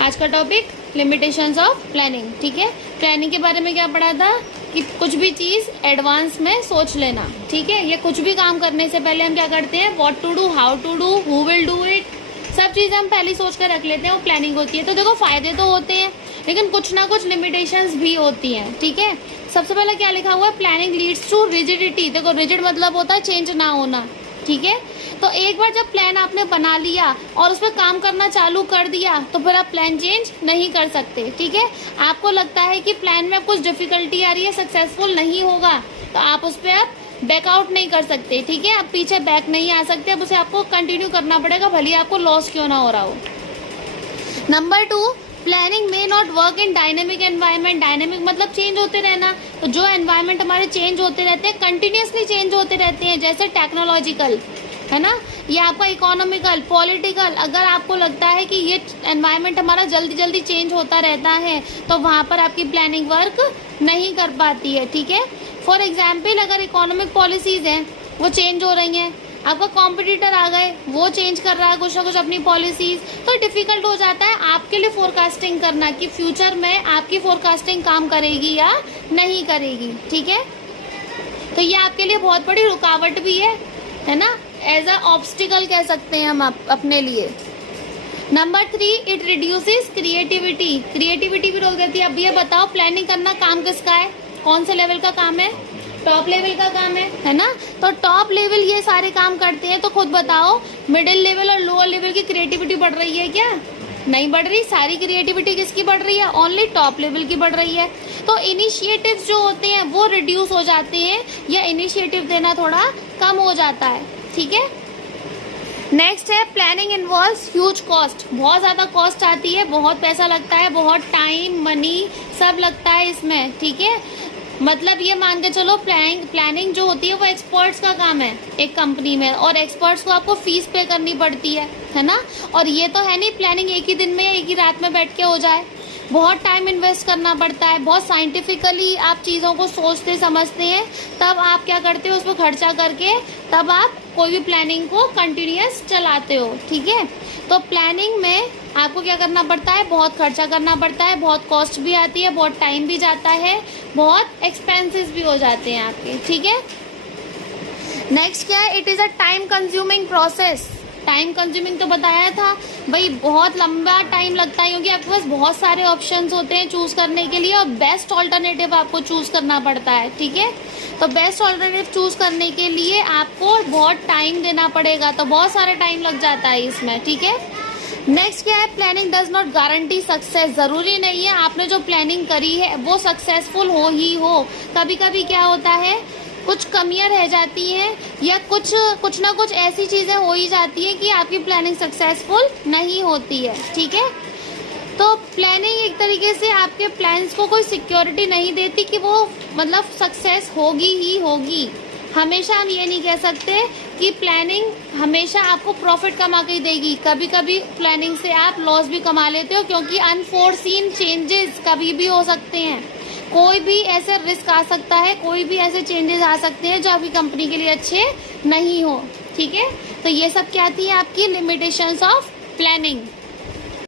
आज का topic limitations of planning. ठीक है, प्लानिंग के बारे में क्या पढ़ा था कि कुछ भी चीज़ एडवांस में सोच लेना। ठीक है, ये कुछ भी काम करने से पहले हम क्या करते हैं, what to do, how to do, who will do it, सब चीज़ें हम पहले सोच कर रख लेते हैं, वो प्लानिंग होती है। तो देखो फायदे तो होते हैं लेकिन कुछ ना कुछ लिमिटेशंस भी होती हैं। ठीक है, सबसे पहले क्या लिखा हुआ है, प्लानिंग लीड्स टू रिजिडिटी। देखो रिजिड मतलब होता है चेंज ना होना। ठीक है, तो एक बार जब प्लान आपने बना लिया और उस पर काम करना चालू कर दिया तो फिर आप प्लान चेंज नहीं कर सकते। ठीक है, आपको लगता है कि प्लान में कुछ डिफिकल्टी आ रही है, सक्सेसफुल नहीं होगा, तो आप उस पर आप बैकआउट नहीं कर सकते। ठीक है, आप पीछे बैक नहीं आ सकते, अब उसे आपको कंटिन्यू करना पड़ेगा, भले आपको लॉस क्यों ना हो रहा हो। नंबर 2, प्लानिंग में not work in dynamic environment. Dynamic मतलब चेंज होते रहना, तो जो एनवायरनमेंट हमारे चेंज होते रहते हैं, कंटिन्यूसली चेंज होते रहते हैं, जैसे टेक्नोलॉजिकल है ना, या आपका इकोनॉमिकल, पॉलिटिकल। अगर आपको लगता है कि ये एनवायरनमेंट हमारा जल्दी जल्दी चेंज होता रहता है तो वहाँ पर आपकी प्लानिंग वर्क नहीं कर पाती है। ठीक है, फॉर एग्जाम्पल अगर इकोनॉमिक पॉलिसीज हैं वो चेंज हो रही हैं, आपका कॉम्पिटिटर आ गए वो चेंज कर रहा है कुछ ना कुछ अपनी पॉलिसीज, तो डिफिकल्ट हो जाता है आपके लिए फोरकास्टिंग करना कि फ्यूचर में आपकी फोरकास्टिंग काम करेगी या नहीं करेगी। ठीक है, तो ये आपके लिए बहुत बड़ी रुकावट भी है ना, एज अ ऑब्स्टिकल कह सकते हैं हम अपने लिए। Number 3, it reduces creativity. Creativity भी रोक देती है। अब ये बताओ प्लानिंग करना काम किसका है, कौन से लेवल का काम है, टॉप लेवल का काम है ना। तो टॉप लेवल ये सारे काम करते हैं, तो खुद बताओ मिडिल लेवल और लोअर लेवल की क्रिएटिविटी बढ़ रही है क्या, नहीं बढ़ रही। सारी क्रिएटिविटी किसकी बढ़ रही है, ओनली टॉप लेवल की बढ़ रही है। तो इनिशिएटिव्स जो होते हैं वो रिड्यूस हो जाते हैं या इनिशिएटिव देना थोड़ा कम हो जाता है। ठीक है, नेक्स्ट है प्लानिंग इन्वॉल्व्स ह्यूज कॉस्ट। बहुत ज़्यादा कॉस्ट आती है, बहुत पैसा लगता है, बहुत टाइम मनी सब लगता है इसमें। ठीक है, मतलब ये मान के चलो प्लानिंग जो होती है वो एक्सपर्ट्स का काम है एक कंपनी में, और एक्सपर्ट्स को आपको फीस पे करनी पड़ती है ना। और ये तो है नहीं प्लानिंग एक ही दिन में या एक ही रात में बैठ के हो जाए, बहुत टाइम इन्वेस्ट करना पड़ता है, बहुत साइंटिफिकली आप चीज़ों को सोचते समझते हैं, तब आप क्या करते हो उस पर खर्चा करके तब आप कोई भी प्लानिंग को कंटिन्यूस चलाते हो। ठीक है, तो प्लानिंग में आपको क्या करना पड़ता है, बहुत खर्चा करना पड़ता है, बहुत कॉस्ट भी आती है, बहुत टाइम भी जाता है, बहुत एक्सपेंसेस भी हो जाते हैं आपके। ठीक है, नेक्स्ट क्या है, it is a time consuming process. Time consuming तो बताया था भाई, बहुत लंबा टाइम लगता है क्योंकि आपके पास बहुत सारे ऑप्शंस होते हैं चूज करने के लिए और बेस्ट ऑल्टरनेटिव आपको चूज करना पड़ता है। ठीक है, तो बेस्ट ऑल्टरनेटिव चूज करने के लिए आपको बहुत टाइम देना पड़ेगा, तो बहुत सारा टाइम लग जाता है इसमें। ठीक है, नेक्स्ट क्या है, planning does not guarantee success. जरूरी नहीं है आपने जो प्लानिंग करी है वो सक्सेसफुल हो ही हो, कभी कभी क्या होता है कुछ कमियां रह जाती हैं या कुछ ना कुछ ऐसी चीजें हो ही जाती है कि आपकी प्लानिंग सक्सेसफुल नहीं होती है। ठीक है, तो प्लानिंग एक तरीके से आपके प्लान्स को कोई सिक्योरिटी नहीं देती कि वो मतलब सक्सेस होगी ही होगी। हमेशा हम ये नहीं कह सकते कि प्लानिंग हमेशा आपको प्रॉफिट कमा के देगी, कभी कभी प्लानिंग से आप लॉस भी कमा लेते हो क्योंकि अनफोर्सीन चेंजेस कभी भी हो सकते हैं, कोई भी ऐसे रिस्क आ सकता है, कोई भी ऐसे चेंजेस आ सकते हैं जो आपकी कंपनी के लिए अच्छे नहीं हो। ठीक है, तो ये सब क्या थी आपकी लिमिटेशंस ऑफ प्लानिंग।